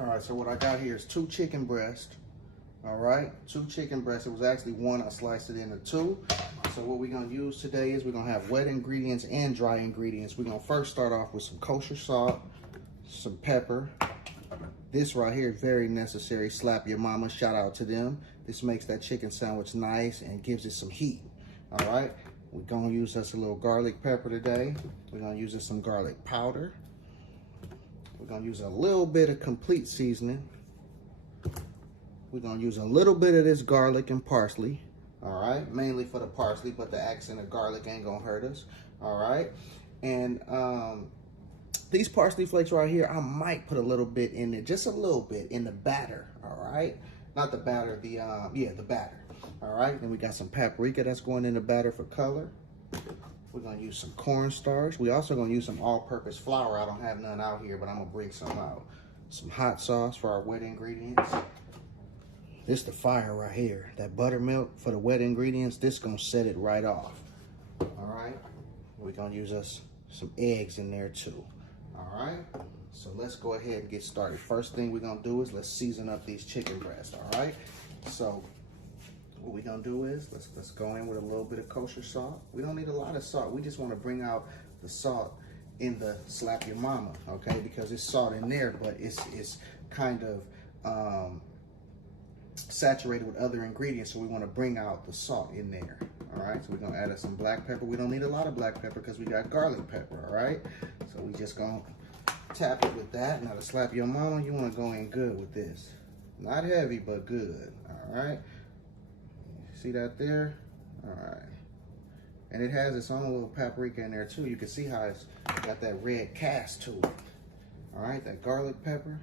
All right, so what I got here is 2 chicken breasts. All right, 2 chicken breasts. It was actually 1. I sliced it into 2. So what we're gonna use today is we're gonna have wet ingredients and dry ingredients. We're gonna first start off with some kosher salt, some pepper. This right here is very necessary. Slap your mama, shout out to them. This makes that chicken sandwich nice and gives it some heat. All right, we're gonna use us a little garlic pepper today. We're gonna use us some garlic powder. We're gonna use a little bit of complete seasoning. We're gonna use a little bit of this garlic and parsley. All right, mainly for the parsley, but the accent of garlic ain't gonna hurt us. All right, and these parsley flakes right here, I might put a little bit in it, just a little bit in the batter. All right, not the batter, the batter. All right, then we got some paprika that's going in the batter for color. We're gonna use some cornstarch. We also gonna use some all-purpose flour. I don't have none out here, but I'm gonna bring some out. Some hot sauce for our wet ingredients. This the fire right here. That buttermilk for the wet ingredients, this gonna set it right off. All right, we're gonna use us some eggs in there too. All right, so let's go ahead and get started. First thing we're gonna do is let's season up these chicken breasts. All right, so what we're gonna do is let's go in with a little bit of kosher salt. We don't need a lot of salt. We just want to bring out the salt in the slap your mama, okay? Because it's salt in there, but it's kind of saturated with other ingredients, so we want to bring out the salt in there. All right, so we're gonna add some black pepper. We don't need a lot of black pepper because we got garlic pepper. All right, so we just gonna tap it with that. Now to slap your mama, you want to go in good with this, not heavy but good. All right, see that there? All right, and it has its own little paprika in there too. You can see how it's got that red cast to it. All right, that garlic pepper,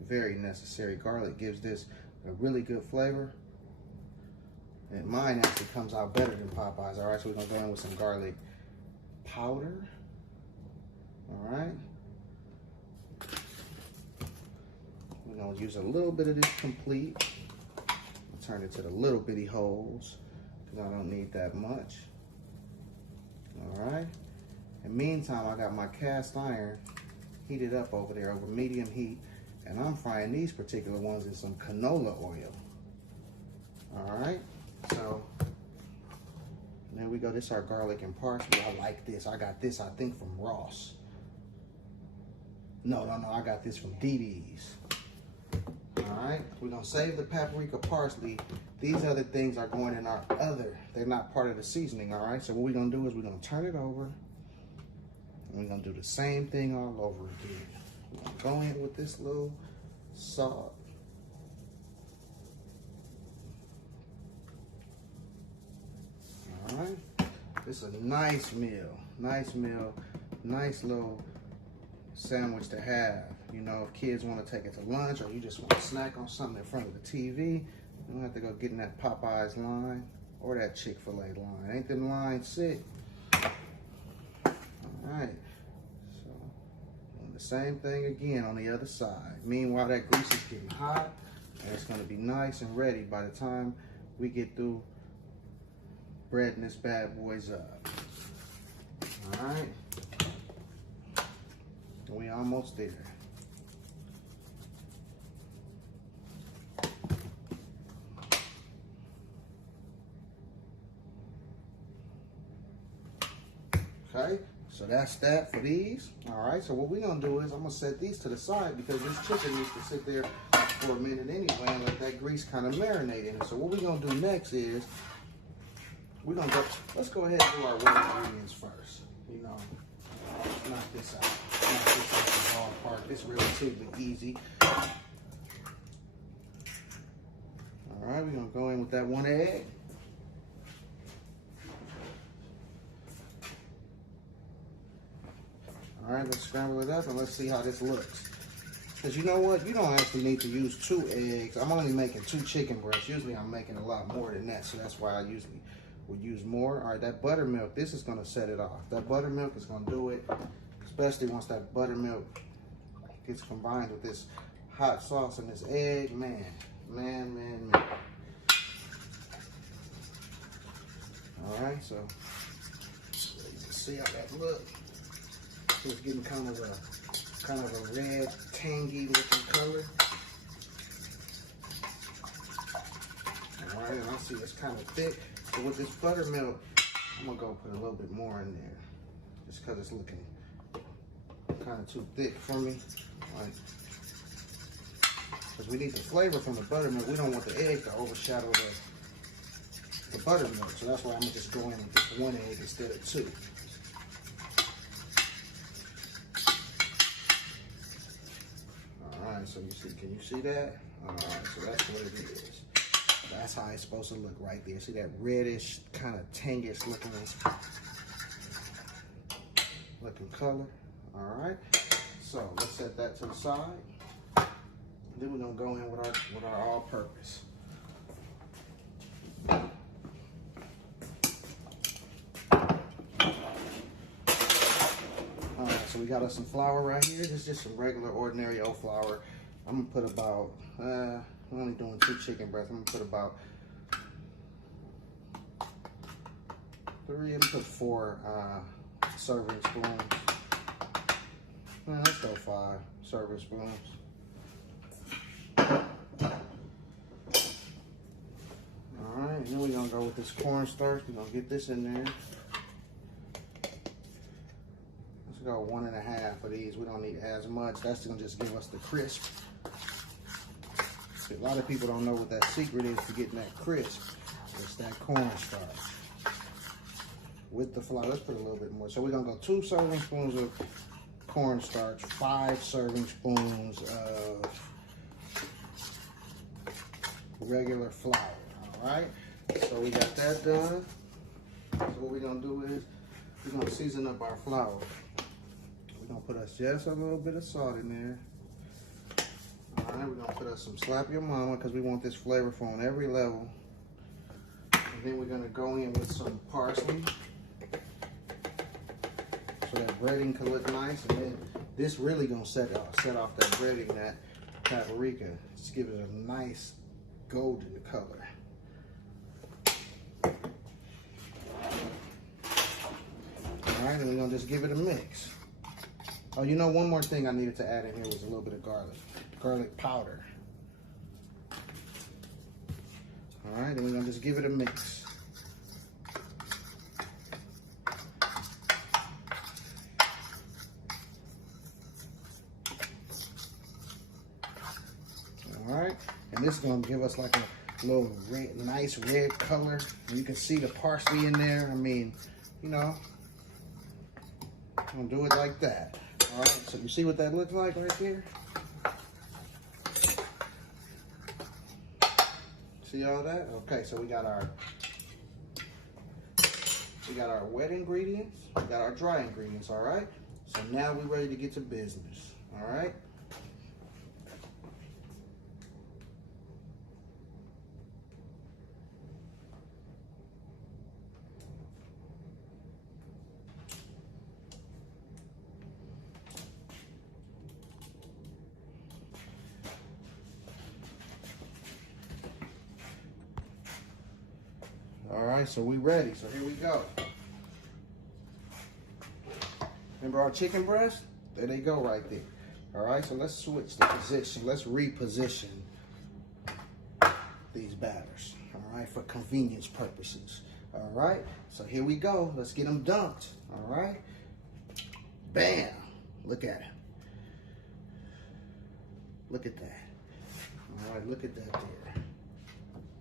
very necessary. Garlic gives this a really good flavor. And mine actually comes out better than Popeyes. All right, so we're gonna go in with some garlic powder. All right. We're gonna use a little bit of this complete. Turn it to the little bitty holes because I don't need that much. All right. In the meantime, I got my cast iron heated up over there over medium heat, and I'm frying these particular ones in some canola oil. All right. So there we go. This is our garlic and parsley. I like this. I got this, I think, from Ross. No, I got this from DD's. All right, we're gonna save the paprika, parsley. These other things are going in our other. They're not part of the seasoning. All right, so what we're gonna do is we're gonna turn it over, and we're gonna do the same thing all over again. We're gonna go in with this little salt. All right, this is a nice meal, nice little sandwich to have. You know, if kids want to take it to lunch or you just want to snack on something in front of the TV, you don't have to go get in that Popeyes line or that Chick-fil-A line. Ain't them lines sick? All right, so doing the same thing again on the other side. Meanwhile, that grease is getting hot and it's going to be nice and ready by the time we get through breading this bad boys up. All right, we almost there. Okay, so that's that for these. All right, so what we're gonna do is I'm gonna set these to the side because this chicken needs to sit there for a minute anyway and let that grease kind of marinate in it. So what we're gonna do next is we're gonna go, let's go ahead and do our wet ingredients first. You know, knock this out. Knock this out the ballpark. It's relatively easy. All right, we're gonna go in with that 1 egg. All right, let's scramble it up and let's see how this looks. Because you know what? You don't actually need to use 2 eggs. I'm only making 2 chicken breasts. Usually I'm making a lot more than that, so that's why I usually would use more. All right, that buttermilk, this is gonna set it off. That buttermilk is gonna do it, especially once that buttermilk gets combined with this hot sauce and this egg. Man. All right, so you can see how that looks. So it's getting kind of a red, tangy looking color. right, and I see it's kind of thick. So with this buttermilk, I'm gonna go put a little bit more in there, just because it's looking kind of too thick for me. Like, because we need the flavor from the buttermilk. We don't want the egg to overshadow the buttermilk. So that's why I'm gonna just go in with just one egg instead of two. All right, so you see, can you see that? All right, so that's what it is. That's how it's supposed to look right there. See that reddish, kind of tangish looking color. All right, so let's set that to the side. Then we're gonna go in with our all-purpose. All right, so we got us some flour right here. This is just some regular, ordinary oat flour. I'm gonna put about, I'm only doing 2 chicken breasts. I'm gonna put about 3, I'm gonna put 4 serving spoons. Let's go 5 serving spoons. Alright, and then we're gonna go with this cornstarch. We're gonna get this in there. Let's go 1.5 of these. We don't need as much. That's gonna just give us the crisp. A lot of people don't know what that secret is to getting that crisp. It's that cornstarch with the flour. Let's put a little bit more. So we're gonna go 2 serving spoons of cornstarch, 5 serving spoons of regular flour. All right. So we got that done. So what we're gonna do is we're gonna season up our flour. We're gonna put us just a little bit of salt in there. All right, we're gonna put us some slap your mama because we want this flavorful on every level. And then we're gonna go in with some parsley so that breading can look nice. And then this really gonna set off that breading, that paprika. Just give it a nice golden color. All right, and we're gonna just give it a mix. Oh, you know, one more thing I needed to add in here was a little bit of garlic powder. All right, then we're gonna just give it a mix. All right, and this is gonna give us like a little red, nice red color. And you can see the parsley in there. I mean, you know, I'm gonna do it like that. All right, so you see what that looks like right there? See all that? Okay, so we got our wet ingredients, we got our dry ingredients, all right? So now we're ready to get to business, all right? All right, so we ready. So here we go. Remember our chicken breast? There they go right there. All right, so let's switch the position. Let's reposition these batters, all right, for convenience purposes. All right, so here we go. Let's get them dunked, all right? Bam, look at it. Look at that. All right, look at that there.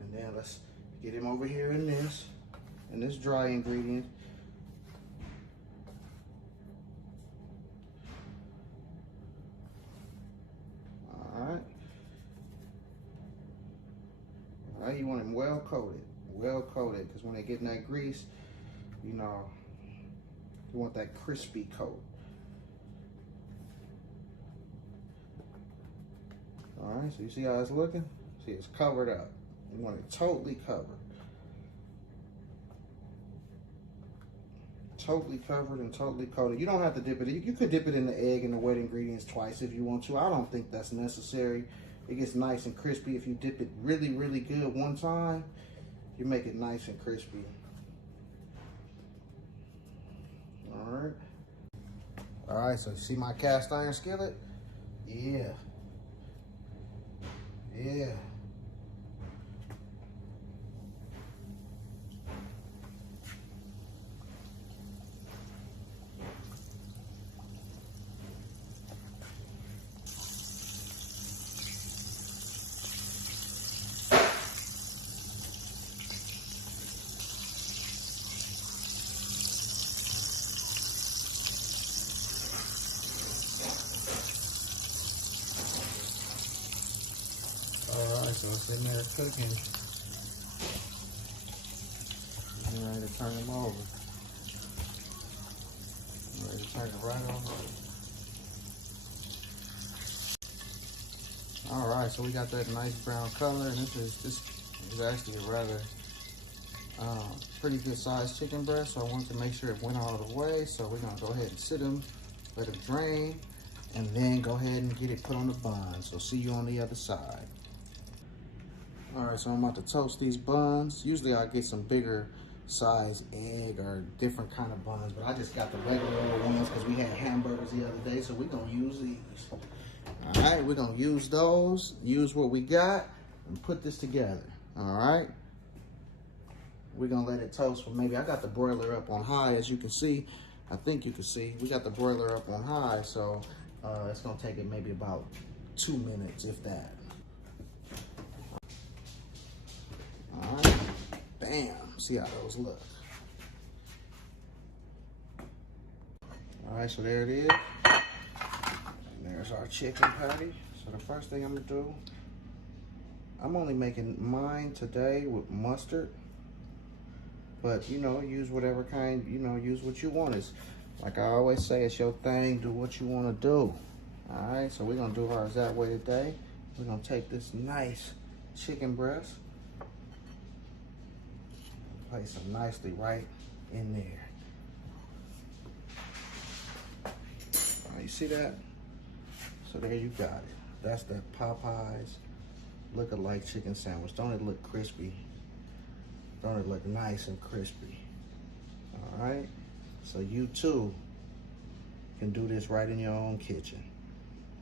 And then let's get him over here in this dry ingredient. All right. All right, you want him well coated, because when they get in that grease, you know, you want that crispy coat. All right, so you see how it's looking? See, it's covered up. You want it totally covered. Totally covered and totally coated. You don't have to dip it. You could dip it in the egg and the wet ingredients twice if you want to. I don't think that's necessary. It gets nice and crispy if you dip it really, really good one time. You make it nice and crispy. All right. All right, so you see my cast iron skillet? Yeah. Yeah. it's in there cooking. I'm ready to turn them over. I'm ready to turn it right on over. All right, so we got that nice brown color, and this is actually a rather pretty good sized chicken breast. So I wanted to make sure it went all the way. So we're gonna go ahead and sit them, let it drain, and then go ahead and get it put on the bun. So see you on the other side. All right, so I'm about to toast these buns. Usually I get some bigger size egg or different kind of buns, but I just got the regular old ones because we had hamburgers the other day, so we're gonna use these. All right, we're gonna use those, use what we got, and put this together, all right? We're gonna let it toast for maybe, I got the broiler up on high, as you can see. I think you can see, we got the broiler up on high, so it's gonna take it maybe about 2 minutes, if that. All right, bam, see how those look. All right, so there it is. There's our chicken patty. So the first thing I'm gonna do, I'm only making mine today with mustard, but you know, use whatever kind, you know, use what you want. It's like I always say, it's your thing, do what you wanna do. All right, so we're gonna do ours that way today. We're gonna take this nice chicken breast, place them nicely right in there. You see that? So there you got it. That's that Popeyes look-alike chicken sandwich. Don't it look crispy? Don't it look nice and crispy? All right? So you too can do this right in your own kitchen.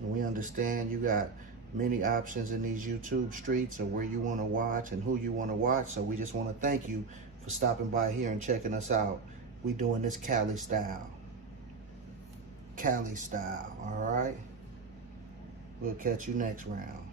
And we understand you got many options in these YouTube streets of where you want to watch and who you want to watch. So we just want to thank you for stopping by here and checking us out. We doing this Cali style. Cali style, all right? We'll catch you next round.